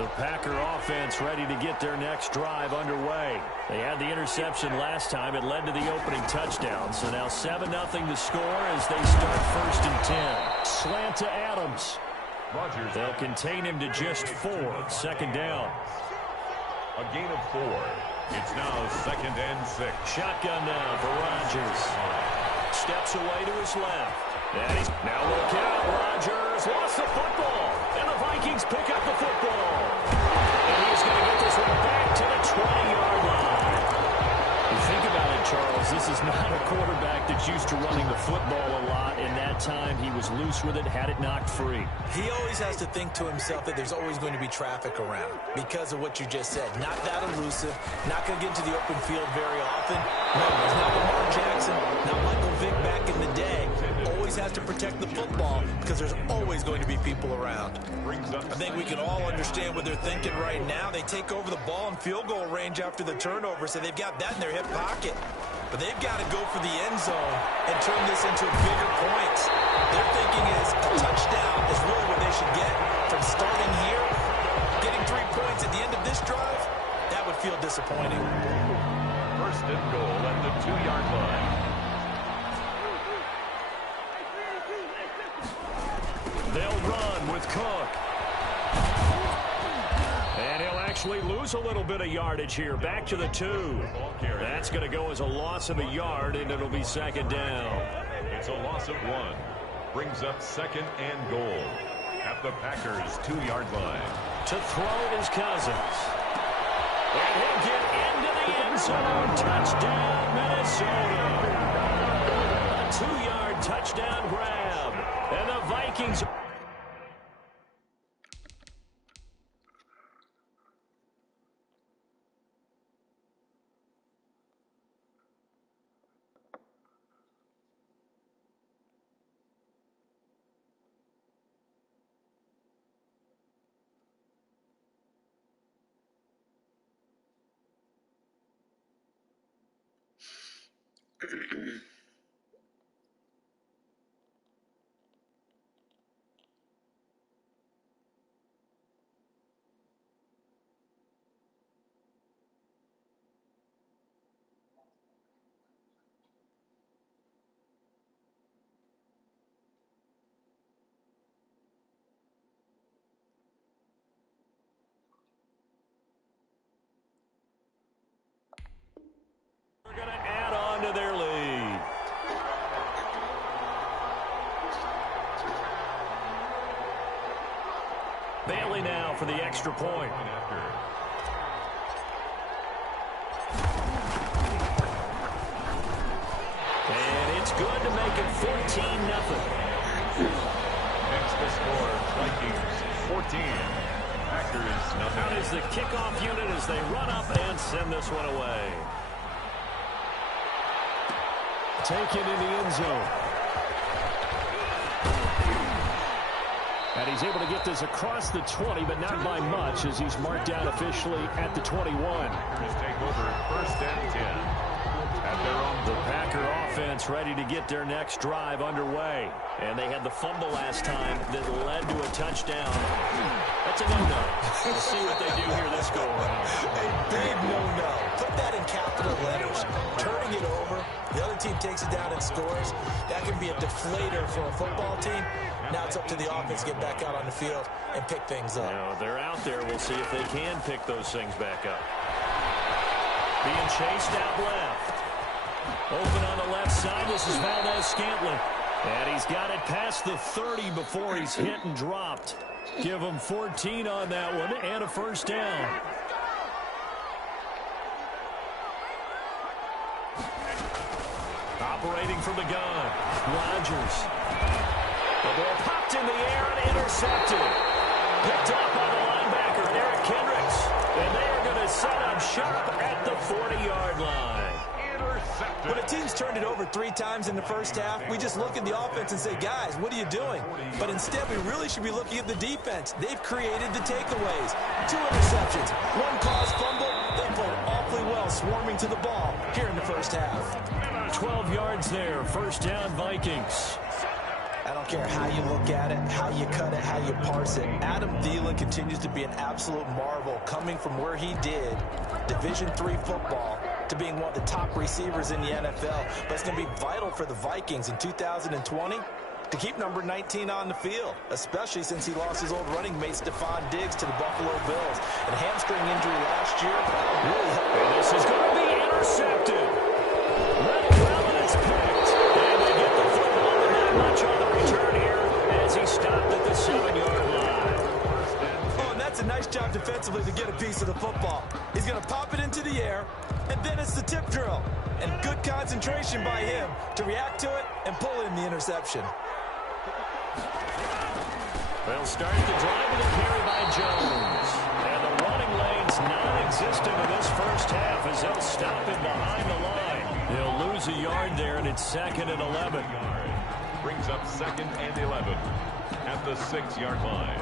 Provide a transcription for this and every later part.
The Packer offense ready to get their next drive underway. They had the interception last time. It led to the opening touchdown. So now 7-0 to score as they start 1st and 10. Slant to Adams. They'll contain him to just 4. 2nd down. A gain of 4. It's now 2nd and 6. Shotgun now for Rodgers. Steps away to his left. And he's now look out. Rodgers lost the football. And the Vikings pick up the football. And he's going to get this one back to the 20-yard line. You think about it, Charles, this is not a quarterback that's used to running the football a lot. In that time, he was loose with it, had it knocked free. He always has to think to himself that there's always going to be traffic around because of what you just said. Not that elusive, not going to get into the open field very often. No, he's not Lamar Jackson, not Michael Vick back in the day. Always has to protect the football because there's always going to be people around. I think we can all understand what they're thinking right now. They take over the ball in field goal range after the turnover, so they've got that in their hip pocket. But they've got to go for the end zone and turn this into bigger points. Their thinking is a touchdown is really what they should get from starting here. Getting 3 points at the end of this drive, that would feel disappointing. 1st and goal at the 2-yard line. They'll run with Cook. And he'll actually lose a little bit of yardage here. Back to the 2. That's going to go as a loss of a yard, and it'll be 2nd down. It's a loss of 1. Brings up 2nd and goal at the Packers' 2-yard line. To throw is Cousins. And he'll get into the end zone. Touchdown, Minnesota. A 2-yard touchdown grab. And the Vikings... They're going to add on to their lead. Bailey now for the extra point. And it's good to make it 14-0. Next to score, Vikings 14. Packers nothing. Out is the kickoff unit as they run up and send this one away. Taken in the end zone. And he's able to get this across the 20, but not by much as he's marked down officially at the 21. Packers take over 1st and 10. At their own. The Packer offense ready to get their next drive underway. And they had the fumble last time that led to a touchdown. That's a no-no. We'll see what they do here this go around. A big no-no. Put that in capital letters. Turning it over, the other team takes it down and scores. That can be a deflator for a football team. Now it's up to the offense to get back out on the field and pick things up. Now, they're out there. We'll see if they can pick those things back up. Being chased out left. Open on the left side. This is Valdez-Scantling. And he's got it past the 30 before he's hit and dropped. Give him 14 on that one and a 1st down. Operating from the gun, Rodgers. The ball popped in the air and intercepted. Picked up by the linebacker, Eric Kendricks. And they are going to set up shop at the 40-yard line. When a team's turned it over 3 times in the first half, we just look at the offense and say, guys, what are you doing? But instead, we really should be looking at the defense. They've created the takeaways. 2 interceptions, 1 caused fumble. They played awfully well swarming to the ball here in the first half. 12 yards there, 1st down Vikings. I don't care how you look at it, how you cut it, how you parse it. Adam Thielen continues to be an absolute marvel, coming from where he did, Division III football, to being one of the top receivers in the NFL. But it's going to be vital for the Vikings in 2020 to keep number 19 on the field, especially since he lost his old running mate, Stephon Diggs, to the Buffalo Bills. And a hamstring injury last year really helped. And this is going to be intercepted. Well, and it's picked. And they get the football, but not much on the return here as he stopped at the 7-yard line. Oh, and that's a nice job defensively to get a piece of the football. He's going to pop it into the air, and then it's the tip drill. And good concentration by him to react to it and pull in the interception. They'll start the drive with a carry by Jones. And the running lane's non-existent in this first half as they'll stop him behind the line. He'll lose a yard there, and it's 2nd and 11. Brings up 2nd and 11 at the 6-yard line.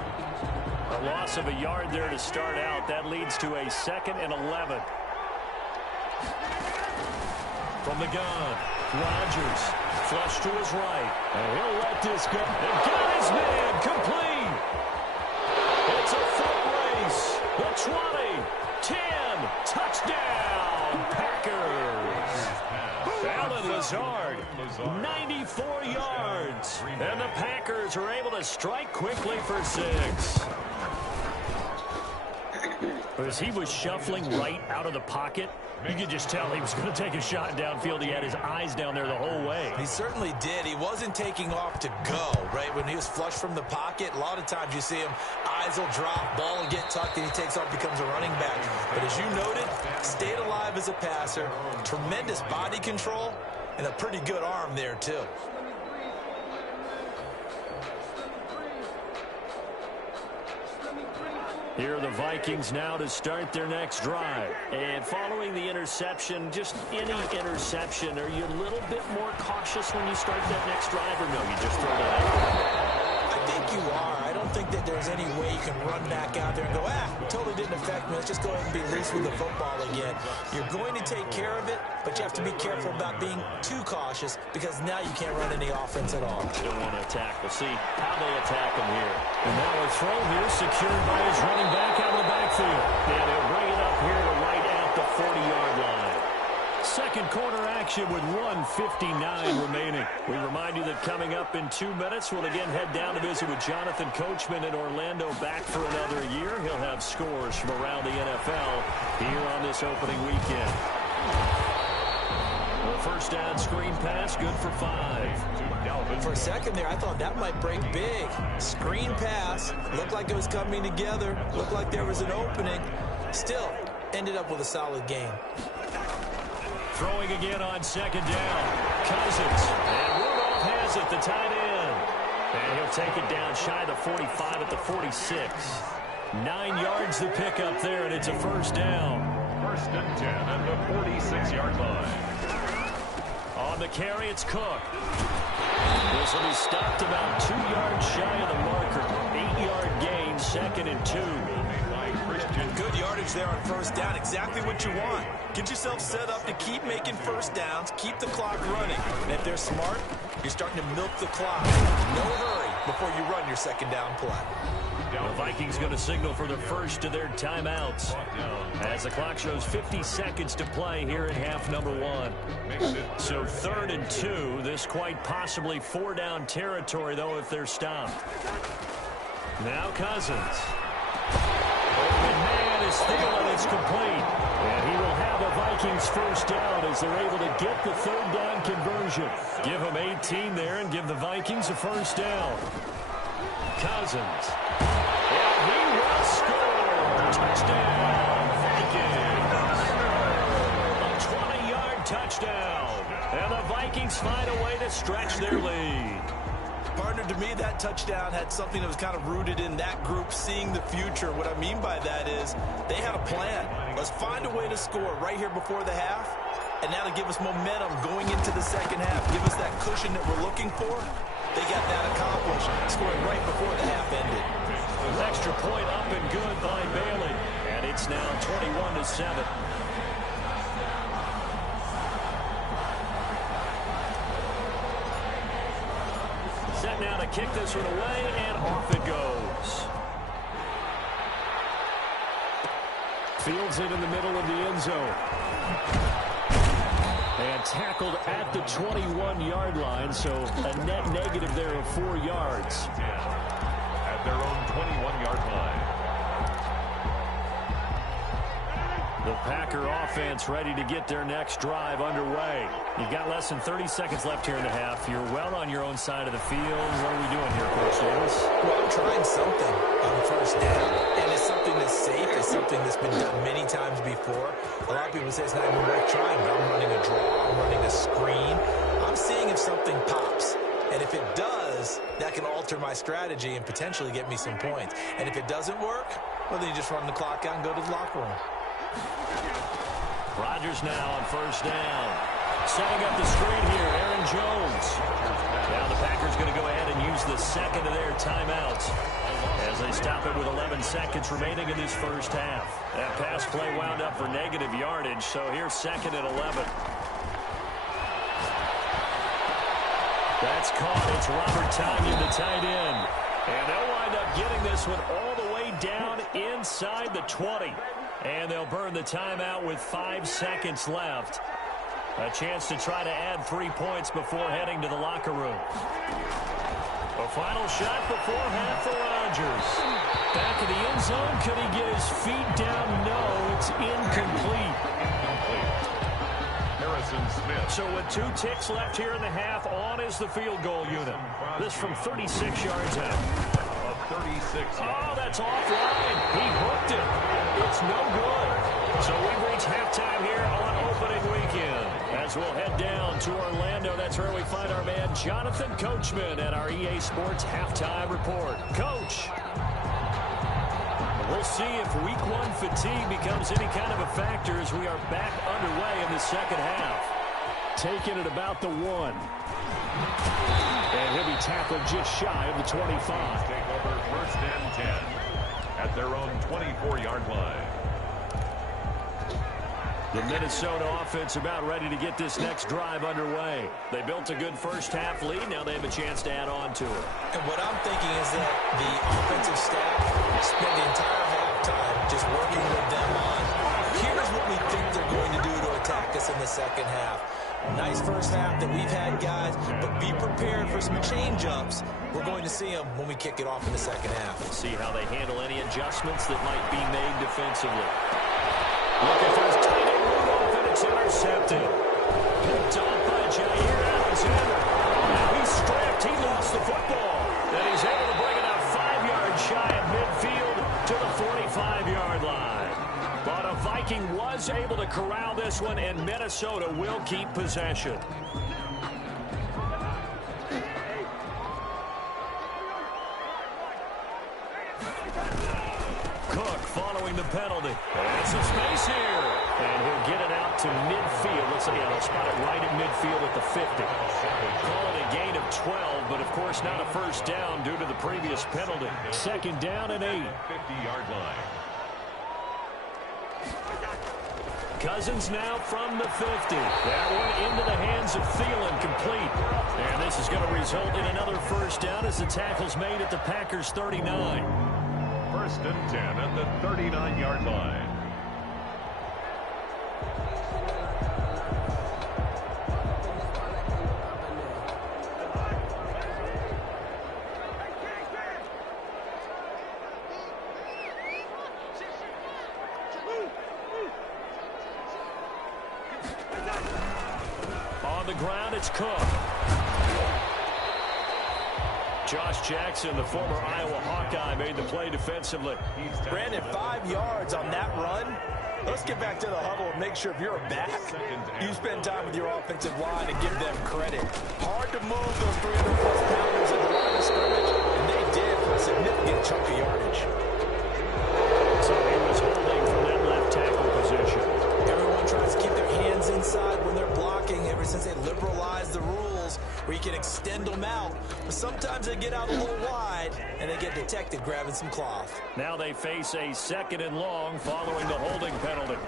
A loss of a yard there to start out. That leads to a 2nd and 11. From the gun, Rodgers, flush to his right, and he'll let this go. And got his man, complete. It's a foot race. The 20, 10, touchdown, Packers. Allen Lazard, 94 yards. And the Packers are able to strike quickly for 6. As he was shuffling right out of the pocket, you could just tell he was going to take a shot downfield. He had his eyes down there the whole way. He certainly did. He wasn't taking off to go, right? When he was flush from the pocket, a lot of times you see him, eyes will drop, ball will get tucked, and he takes off, becomes a running back. But as you noted, stayed alive as a passer, tremendous body control, and a pretty good arm there, too. Here are the Vikings now to start their next drive. And following the interception, just any interception, are you a little bit more cautious when you start that next drive, or no, you just throw that out? I think you are. I don't think that there's any way you can run back out there and go, totally didn't affect me. Let's just go ahead and be loose with the football again. You're going to take care of it, but you have to be careful about being too cautious because now you can't run any offense at all. You don't want to attack. We'll see how they attack him here. And now a throw here secured by his running back out of the backfield. And he'll bring it up here to right at the 40-yard line. Second quarter action with 1:59 remaining. We remind you that coming up in 2 minutes, we'll again head down to visit with Jonathan Coachman in Orlando, back for another year. He'll have scores from around the NFL here on this opening weekend. The first down screen pass, good for 5. For a second there, I thought that might break big. Screen pass, looked like it was coming together, looked like there was an opening. Still, ended up with a solid game. Throwing again on second down. Cousins. And Rudolph has it, the tight end. And he'll take it down shy of the 45 at the 46. 9 yards to pick up there, and it's a first down. 1st and 10 at the 46-yard line. On the carry, it's Cook. This will be stopped about 2 yards shy of the marker. 8-yard gain, 2nd and 2. Good yardage there on first down. Exactly what you want. Get yourself set up to keep making first downs, keep the clock running. And if they're smart, you're starting to milk the clock. No hurry before you run your second down play. The Vikings going to signal for the first of their timeouts as the clock shows 50 seconds to play here in half number 1. So 3rd and 2. This quite possibly 4-down territory, though, if they're stopped. Now Cousins. Open man is Thielen. It's complete. And he will have a Vikings first down as they're able to get the 3rd down conversion. Give them 18 there and give the Vikings a first down. Cousins. And he will score. Touchdown, Vikings. A 20-yard touchdown. And the Vikings find a way to stretch their lead. Partner, to me, that touchdown had something that was kind of rooted in that group seeing the future. What I mean by that is they had a plan. Let's find a way to score right here before the half, and that'll give us momentum going into the second half. Give us that cushion that we're looking for. They got that accomplished, scoring right before the half ended. Extra point up and good by Bailey, and it's now 21-7. Set now to kick this one away, and off it goes. Fields it in the middle of the end zone. And tackled at the 21-yard line, so a net negative there of 4 yards. At their own 21-yard line. The Packer offense ready to get their next drive underway. You've got less than 30 seconds left here in the half. You're well on your own side of the field. What are we doing here, Coach Davis? Well, I'm trying something on first down. And it's something that's safe. It's something that's been done many times before. A lot of people say it's not even worth trying, but I'm running a draw. I'm running a screen. I'm seeing if something pops. And if it does, that can alter my strategy and potentially get me some points. And if it doesn't work, well, then you just run the clock out and go to the locker room. Rodgers now on first down. Setting up the screen here, Aaron Jones. Now the Packers going to go ahead and use the second of their timeouts as they stop it with 11 seconds remaining in this first half. That pass play wound up for negative yardage, so here's second and 11. That's caught. It's Robert Tonyan, the tight end. And they'll wind up getting this one all the way down inside the 20. And they'll burn the timeout with 5 seconds left. A chance to try to add 3 points before heading to the locker room. A final shot before half for Rodgers. Back of the end zone. Could he get his feet down? No, it's incomplete. Harrison Smith. So with 2 ticks left here in the half, on is the field goal unit. This from 36 yards out. 36. Oh, that's offline. He hooked it. It's no good. So we've reached halftime here on opening weekend. As we'll head down to Orlando, that's where we find our man Jonathan Coachman at our EA Sports Halftime Report. Coach, we'll see if Week 1 fatigue becomes any kind of a factor as we are back underway in the second half. Taking it about the 1. And he'll be tackled just shy of the 25. Take over first and 10 at their own 24-yard line. The Minnesota offense about ready to get this next drive underway. They built a good first half lead. Now they have a chance to add on to it. And what I'm thinking is that the offensive staff spent the entire halftime just working with them on, here's what we think they're going to do to attack us in the second half. Nice first half that we've had, guys, but be prepared for some change-ups. We're going to see them when we kick it off in the second half. We'll see how they handle any adjustments that might be made defensively. Looking for his tight end Rudolph, and it's intercepted. Picked off by Jair Alexander. Now he's stripped. He lost the football. And he's able to bring it out 5 yards shy of midfield to the 45-yard line. But a Viking was able to corral this one, and Minnesota will keep possession. Cook following the penalty. And some space here. And he'll get it out to midfield. Let's see, they'll spot it right at midfield at the 50. Call it a gain of 12, but of course not a first down due to the previous penalty. Second down and 8. 50-yard line. Cousins now from the 50. That one into the hands of Thielen, complete. And this is going to result in another first down as the tackle's made at the Packers' 39. First and 10 at the 39-yard line. On the ground, it's Cook. Josh Jackson, the former Iowa Hawkeye, made the play defensively. Brandon, 5 yards on that run. Let's get back to the huddle and make sure if you're a back, you spend time with your offensive line and give them credit. Hard to move those 300-plus pounders at the line of scrimmage, and they did for a significant chunk of yardage. So he was holding from that left tackle position. Everyone tries to keep their hands inside when they're blocking ever since they liberalized the rules where you can extend them out. But sometimes they get out a little wide and they get detected grabbing some cloth. Now they face a second and long following the holding penalty.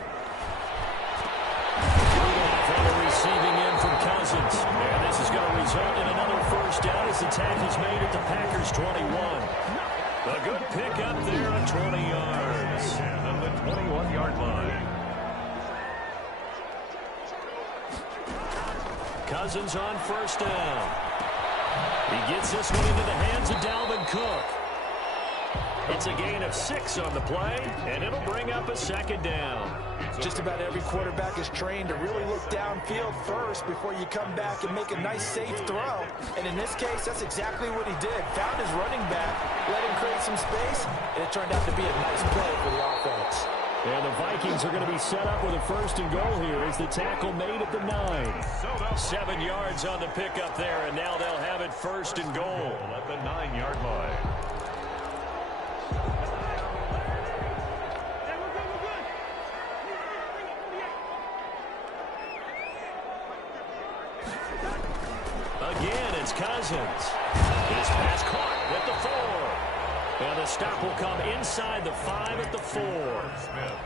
Rudolph on the Receiving in from Cousins. And this is going to result in another first down as the tackle's made at the Packers' 21. A good pickup there at 20 yards. And on the 21-yard line. Cousins on first down. He gets this one into the hands of Dalvin Cook. It's a gain of 6 on the play, and it'll bring up a second down. Just about every quarterback is trained to really look downfield first before you come back and make a nice, safe throw. And in this case, that's exactly what he did. Found his running back, let him create some space, and it turned out to be a nice play for the offense. And the Vikings are going to be set up with a first and goal here as the tackle made at the 9. 7 yards on the pickup there, and now they'll have it first and goal At the 9-yard line. Again, it's Cousins. His pass caught at the 4. And the stop will come inside the 5 at the 4.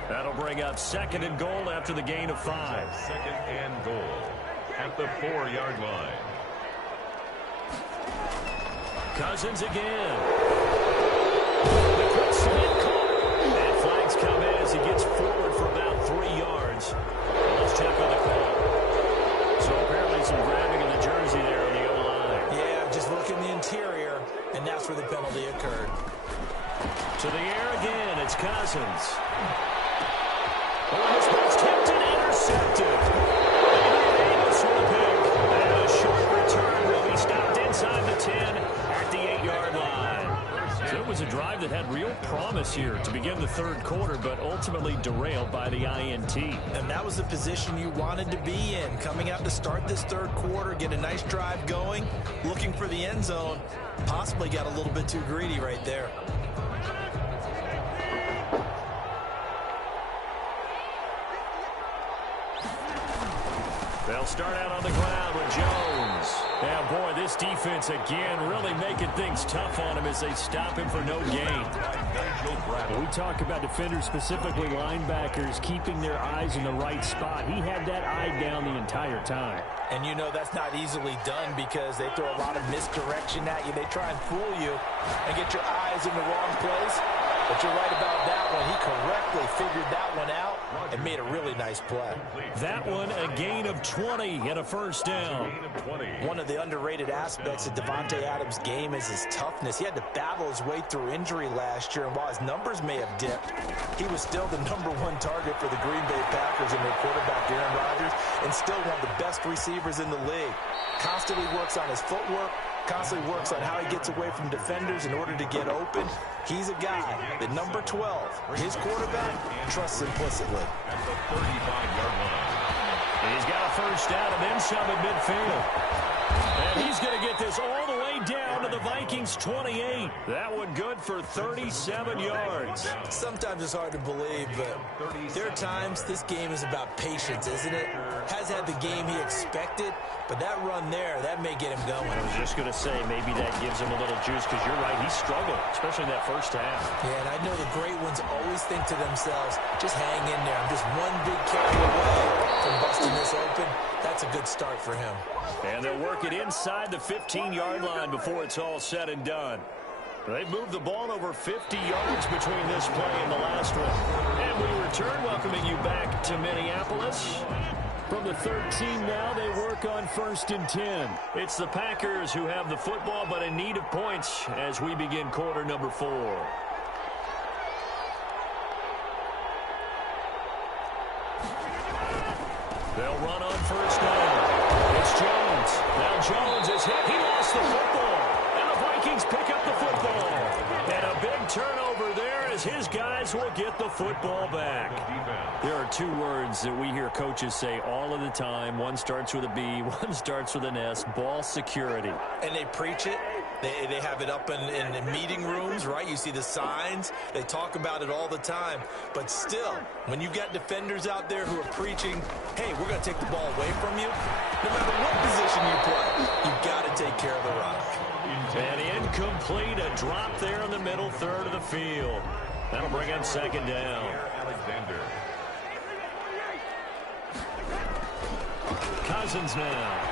That'll bring up second and goal after the gain of 5. Second and goal at the 4-yard line. Cousins again. The quick slant caught. And flags come in as he gets forward for about 3 yards. Let's check on the call. So apparently some grabbing in the jersey there on the O-line. Yeah, just look in the interior, and that's where the penalty occurred. To the air again, it's Cousins. Oh, this one's tipped and intercepted. Amos with a pick. And a short return will be stopped inside the 10 at the 8-yard line. So it was a drive that had real promise here to begin the third quarter, but ultimately derailed by the INT. And that was the position you wanted to be in. Coming out to start this third quarter, get a nice drive going, looking for the end zone. Possibly got a little bit too greedy right there. They'll start out on the ground with Jones. Yeah, boy, this defense again really making things tough on him as they stop him for no gain. We talk about defenders, specifically linebackers, keeping their eyes in the right spot. He had that eye down the entire time. And you know that's not easily done because they throw a lot of misdirection at you. They try and fool you and get your eyes in the wrong place. But you're right about that one. He correctly figured that one out and made a really nice play. That one, a gain of 20 and a first down. One of the underrated aspects of Davante Adams' game is his toughness. He had to battle his way through injury last year, and while his numbers may have dipped, he was still the #1 target for the Green Bay Packers and their quarterback, Aaron Rodgers, and still one of the best receivers in the league. Constantly works on his footwork, constantly works on how he gets away from defenders in order to get open. He's a guy that number 12, his quarterback, trusts implicitly. At the 35-yard line. He's got a first down and then some at midfield. And he's going to get this all the way down to the Vikings' 28. That one good for 37 yards. Sometimes it's hard to believe, but there are times this game is about patience, isn't it? Has had the game he expected, but that run there, that may get him going. I was just going to say, maybe that gives him a little juice, because you're right, he struggled, especially in that first half. Yeah, and I know the great ones always think to themselves, just hang in there. I'm just one big carry away from busting this open. That's a good start for him. And they'll work it inside the 15-yard line before it's all said and done. They've moved the ball over 50 yards between this play and the last one. And we return, welcoming you back to Minneapolis. From the 13 now, they work on 1st and 10. It's the Packers who have the football, but in need of points as we begin quarter number 4. They'll run on first down. It's Jones. Now Jones is hit. He lost the football. And the Vikings pick up the football. And a big turnover there as his guys will get the football back. There are 2 words that we hear coaches say all of the time. One starts with a B, one starts with an S. Ball security. And they preach it. They have it up in meeting rooms, right? You see the signs. They talk about it all the time. But still, when you've got defenders out there who are preaching, hey, we're going to take the ball away from you, no matter what position you play, you've got to take care of the rock. And incomplete, a drop there in the middle third of the field. That'll bring up second down. Alexander. Cousins now.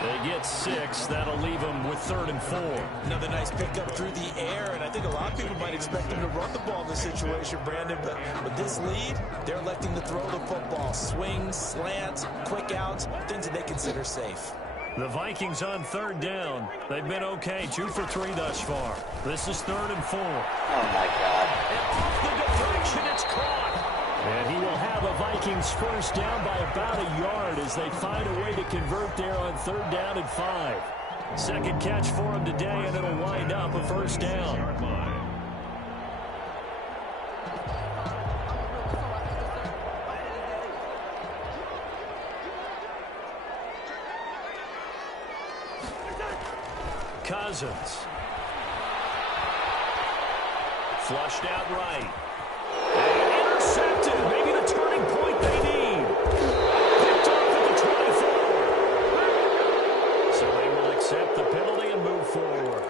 They get 6. That'll leave them with 3rd and 4. Another nice pickup through the air, and I think a lot of people might expect them to run the ball in this situation, Brandon, but with this lead, they're electing to throw the football. Swings, slants, quick outs, things that they consider safe. The Vikings on 3rd down. They've been okay, 2 for 3 thus far. This is 3rd and 4. Oh, my God. And off the deflection, it's caught. And he will have a Vikings first down by about a yard as they find a way to convert there on 3rd down and 5. Second catch for him today, and it'll wind up a first down. Cousins. Flushed out right. And intercepted. Maybe the turning point they need. Picked off at the 24. So they will accept the penalty and move forward.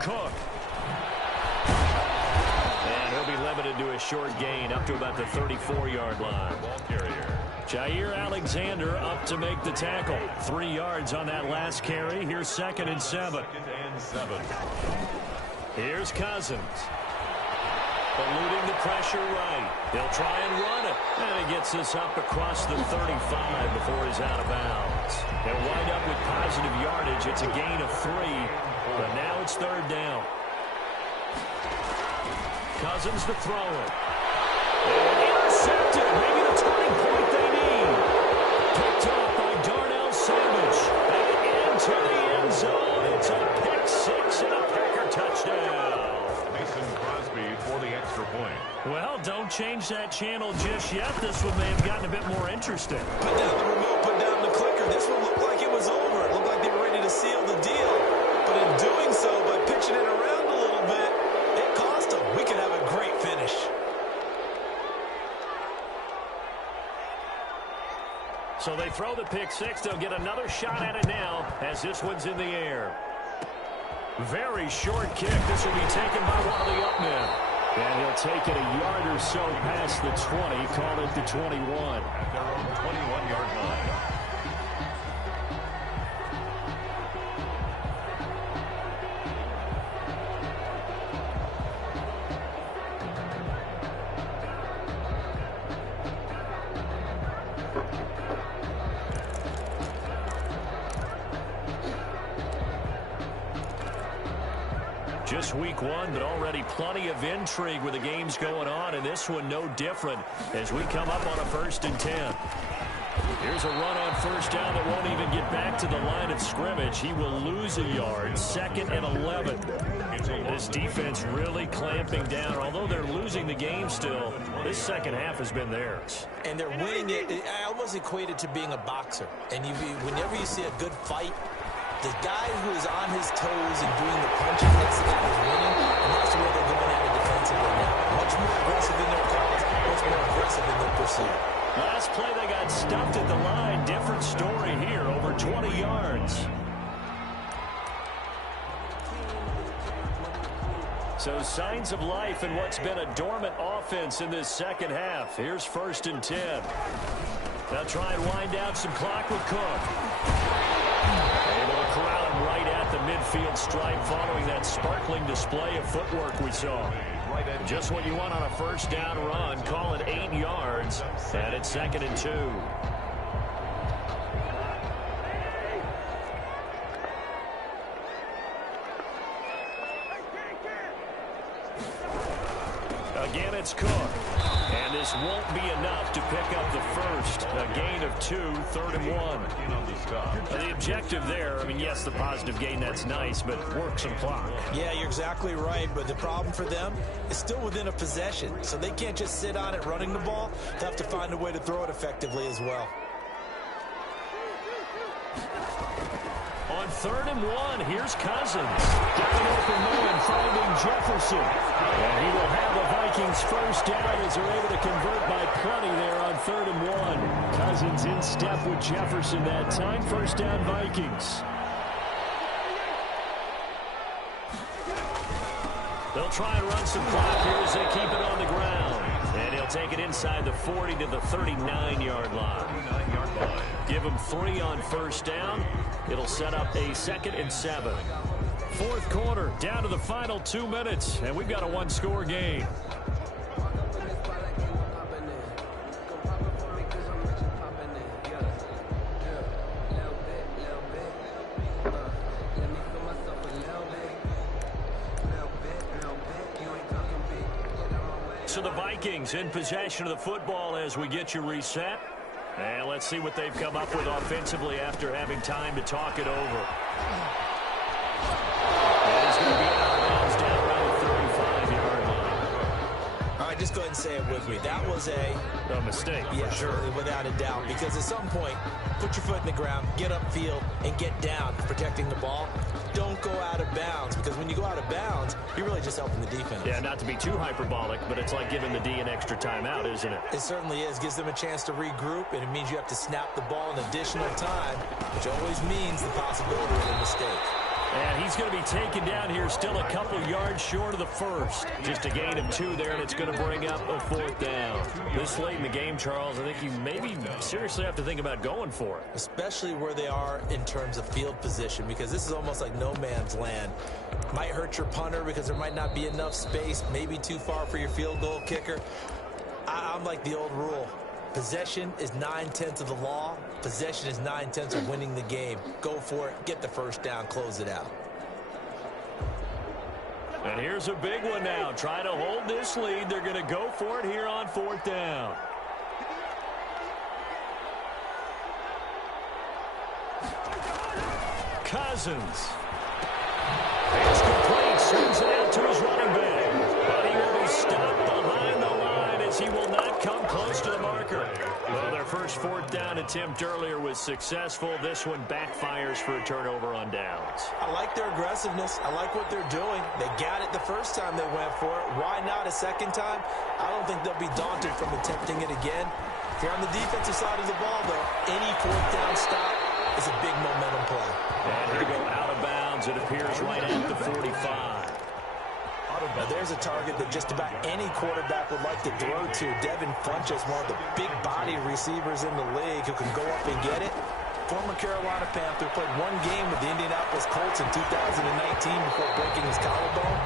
Cook. Limited to a short gain up to about the 34-yard line. Ball carrier. Jair Alexander up to make the tackle. 3 yards on that last carry. Here's 2nd and 7. 2nd and 7. Here's Cousins. Eluding the pressure right. He'll try and run it. And he gets this up across the 35 before he's out of bounds. They'll wind up with positive yardage. It's a gain of 3. But now it's 3rd down. Cousins to throw it. And intercepted. Maybe the turning point they need. Picked off by Darnell Savage. And into the end zone. It's a pick 6 and a Packer touchdown. Mason Crosby for the extra point. Well, don't change that channel just yet. This one may have gotten a bit more interesting. Put down the remote, put down the clicker. This one looked like it was over. It looked like they were ready to seal the deal. But in doing so, by pitching it around a little bit, it cost them. We could have a great finish. So they throw the pick 6. They'll get another shot at it now as this one's in the air. Very short kick. This will be taken by one of the up men. And he'll take it a yard or so past the 20. Call it the 21. At their own 21-yard line. Just week 1, but already plenty of intrigue with the games going on, and this one no different as we come up on a 1st and 10. Here's a run on 1st down that won't even get back to the line of scrimmage. He will lose a yard. 2nd and 11. This defense really clamping down. Although they're losing the game still, this second half has been theirs. And they're winning it. I almost equate it to being a boxer. And whenever you see a good fight, the guy who is on his toes and doing the punching, that's the guy who's winning, and that's the way they're going at it defensively now. Much more aggressive in their calls, much more aggressive in their pursuit. Last play, they got stuffed at the line. Different story here, over 20 yards. So signs of life in what's been a dormant offense in this second half. Here's 1st and 10. They'll try and wind down some clock with Cook. Able to corral him right at the midfield stripe following that sparkling display of footwork we saw. Just what you want on a 1st down run. Call it 8 yards, and it's 2nd and 2. Again, it's Cook. And this won't be enough to pick up the first. A gain of 2, 3rd and 1. The objective there, I mean, yes, the positive gain, that's nice, but work some clock. Yeah, you're exactly right, but the problem for them is still within a possession, so they can't just sit on it running the ball. They have to find a way to throw it effectively as well. On 3rd and 1, here's Cousins. Got an open man finding Jefferson. And he will have the Vikings first down as they're able to convert by plenty there on 3rd and 1. Cousins in step with Jefferson that time. First down, Vikings. They'll try and run some clock here as they keep it on the ground. And he'll take it inside the 40 to the 39-yard line. Give him 3 on first down. It'll set up a 2nd and 7. Fourth quarter, down to the final 2 minutes, and we've got a one-score game. So the Vikings in possession of the football as we get you reset. And let's see what they've come up with offensively after having time to talk it over. And it's going to be out of bounds down around the 35-yard line. All right, just go ahead and say it with me. That was a mistake, yeah, for sure. Without a doubt. Because at some point, put your foot in the ground, get upfield, and get down protecting the ball. Don't go out of bounds, because when you go out of bounds, you're really just helping the defense. Yeah, not to be too hyperbolic, but it's like giving the D an extra timeout, isn't it? It certainly is. Gives them a chance to regroup, and it means you have to snap the ball an additional time, which always means the possibility of a mistake. And he's going to be taken down here still a couple yards short of the first. Just a gain of 2 there, and it's going to bring up a 4th down. This late in the game, Charles, I think you maybe seriously have to think about going for it. Especially where they are in terms of field position, because this is almost like no man's land. Might hurt your punter because there might not be enough space, maybe too far for your field goal kicker. I'm like the old rule. Possession is 9/10 of the law. Possession is 9/10 of winning the game. Go for it. Get the first down. Close it out. And here's a big one now. Try to hold this lead. They're going to go for it here on 4th down. Cousins. It's complete. Swings it out to his running back. But he will be stopped behind the line as he will not come close to the marker. Well, their first 4th down attempt earlier was successful. This one backfires for a turnover on downs. I like their aggressiveness. I like what they're doing. They got it the first time they went for it. Why not a second time? I don't think they'll be daunted from attempting it again. If you're on the defensive side of the ball, though, any 4th down stop is a big momentum play. And here we go out of bounds. It appears right at the 45. Now there's a target that just about any quarterback would like to throw to. Devin Funchess, one of the big body receivers in the league who can go up and get it. Former Carolina Panther, played 1 game with the Indianapolis Colts in 2019 before breaking his collarbone.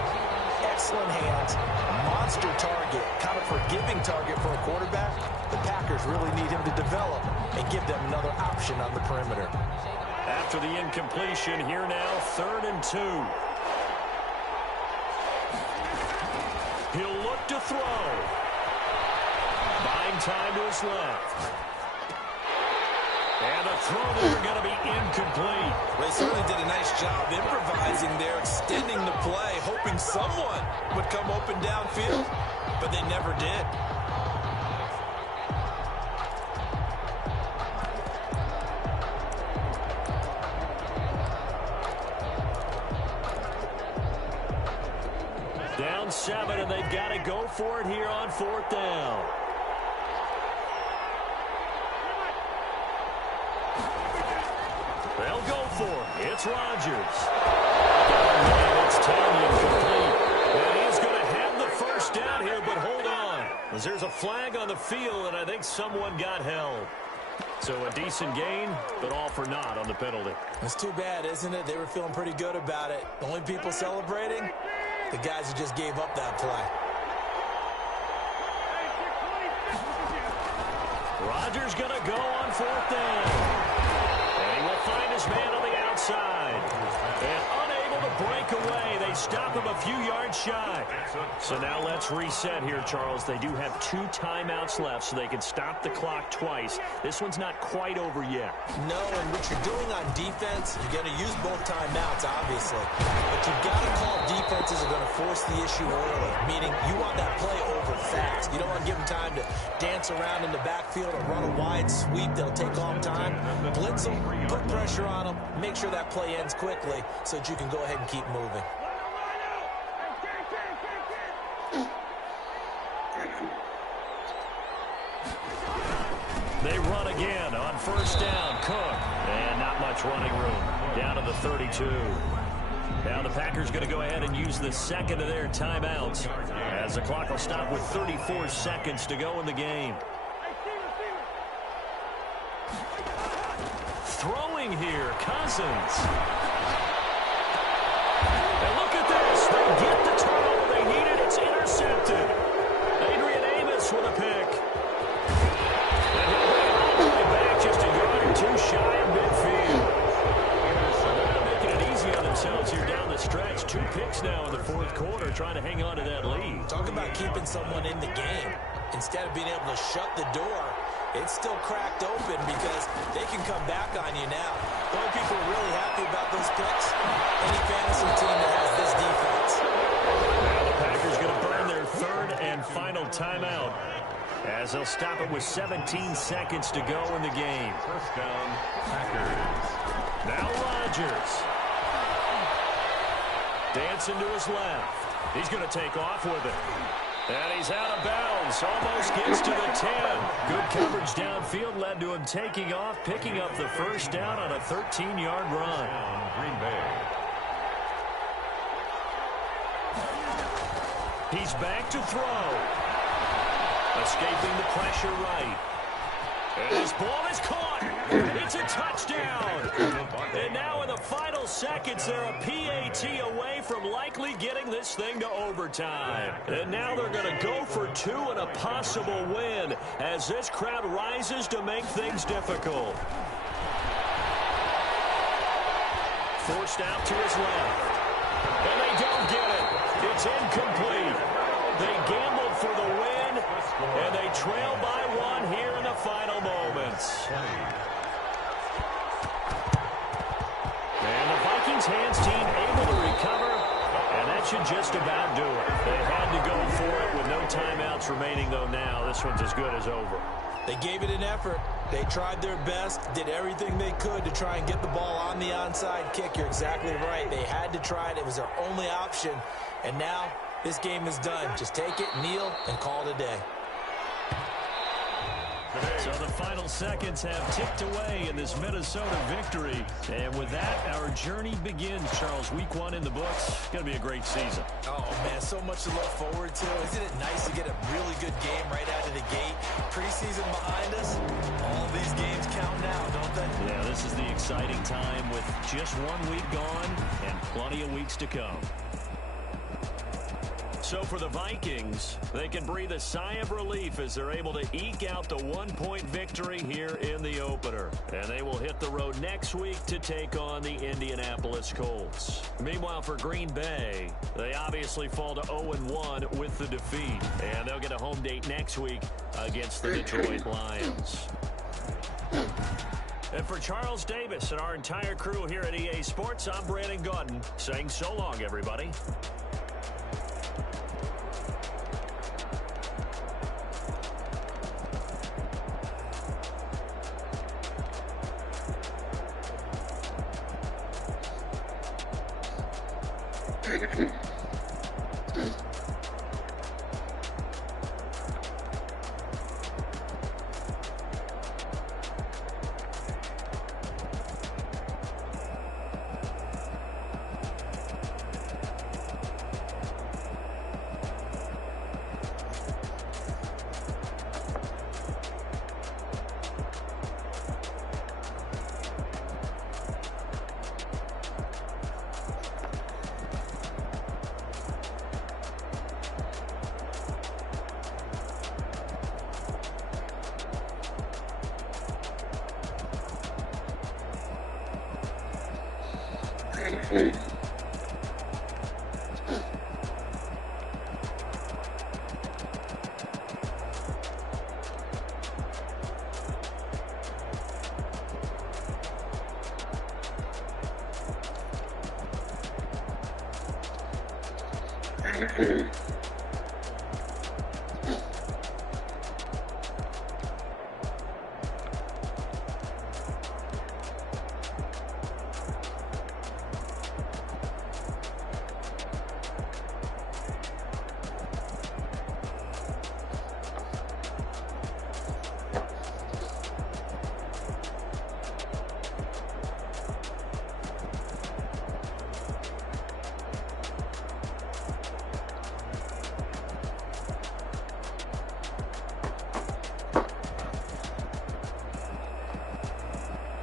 Excellent hands, monster target, kind of forgiving target for a quarterback. The Packers really need him to develop and give them another option on the perimeter. After the incompletion, here now, 3rd and 2. He'll look to throw. Buying time to his left. And the throw there going to be incomplete. They certainly did a nice job improvising there, extending the play, hoping someone would come open downfield, but they never did. Down 7, and they've got to go for it here on 4th down. They'll go for it. It's Rodgers. And it's Tanya complete. And he's going to have the first down here, but hold on. As there's a flag on the field, and I think someone got held. So a decent gain, but all for naught on the penalty. It's too bad, isn't it? They were feeling pretty good about it. The only people celebrating, the guys who just gave up that play. Rodgers going to go on 4th down. And he will find his man on the outside. And unable to break away. They stop him a few yards shy. So now let's reset here, Charles. They do have 2 timeouts left, so they can stop the clock twice. This one's not quite over yet. No, and what you're doing on defense, you're going to use both timeouts, obviously. But you've got to call defenses are going to force the issue early, meaning you want that play over fast. You don't want to give them time to dance around in the backfield or run a wide sweep that'll take off time. Blitz them, put pressure on them, make sure that play ends quickly so that you can go ahead and keep moving. They run again on first down. Cook. And not much running room. Down to the 32. Now the Packers going to go ahead and use the second of their timeouts as the clock will stop with 34 seconds to go in the game. Throwing here, Cousins. And look at this. They get the turnover they needed. It's intercepted. Adrian Amos with a pick. And he'll bring it all the way back just a yard or two shy of midfield. They're making it easy on themselves here down the stretch. 2 picks now in the fourth quarter trying to hang on to that lead. Talk about keeping someone in the game. Instead of being able to shut the door, it's still cracked open because they can come back on you now. The only people really happy about those picks, any fantasy team that has this defense. Now the Packers going to burn their third and final timeout as they'll stop it with 17 seconds to go in the game. First down, Packers. Now Rodgers. Dancing to his left. He's going to take off with it. And he's out of bounds. Almost gets to the 10. Good coverage downfield led to him taking off, picking up the first down on a 13-yard run. Green Bay. He's back to throw. Escaping the pressure right. And his ball is caught. It's a touchdown. And now in the final seconds, they're a PAT away from likely getting this thing to overtime. And now they're going to go for 2 and a possible win as this crowd rises to make things difficult. Forced out to his left. And they don't get it. It's incomplete. They gambled for the win, and they trail by 1 here in the final moments. And the Vikings hands team able to recover, and that should just about do it. They had to go for it with no timeouts remaining, though now. This one's as good as over. They gave it an effort. They tried their best, did everything they could to try and get the ball on the onside kick. You're exactly right. They had to try it. It was their only option. And now this game is done. Just take it, kneel, and call it a day. So the final seconds have ticked away in this Minnesota victory. And with that, our journey begins, Charles. Week 1 in the books. It's going to be a great season. Oh, man, so much to look forward to. Isn't it nice to get a really good game right out of the gate? Preseason behind us. All these games count now, don't they? Yeah, this is the exciting time with just 1 week gone and plenty of weeks to come. So for the Vikings, they can breathe a sigh of relief as they're able to eke out the 1-point victory here in the opener. And they will hit the road next week to take on the Indianapolis Colts. Meanwhile, for Green Bay, they obviously fall to 0-1 with the defeat. And they'll get a home date next week against the Detroit Lions. And for Charles Davis and our entire crew here at EA Sports, I'm Brandon Gaudin saying so long, everybody. Okay.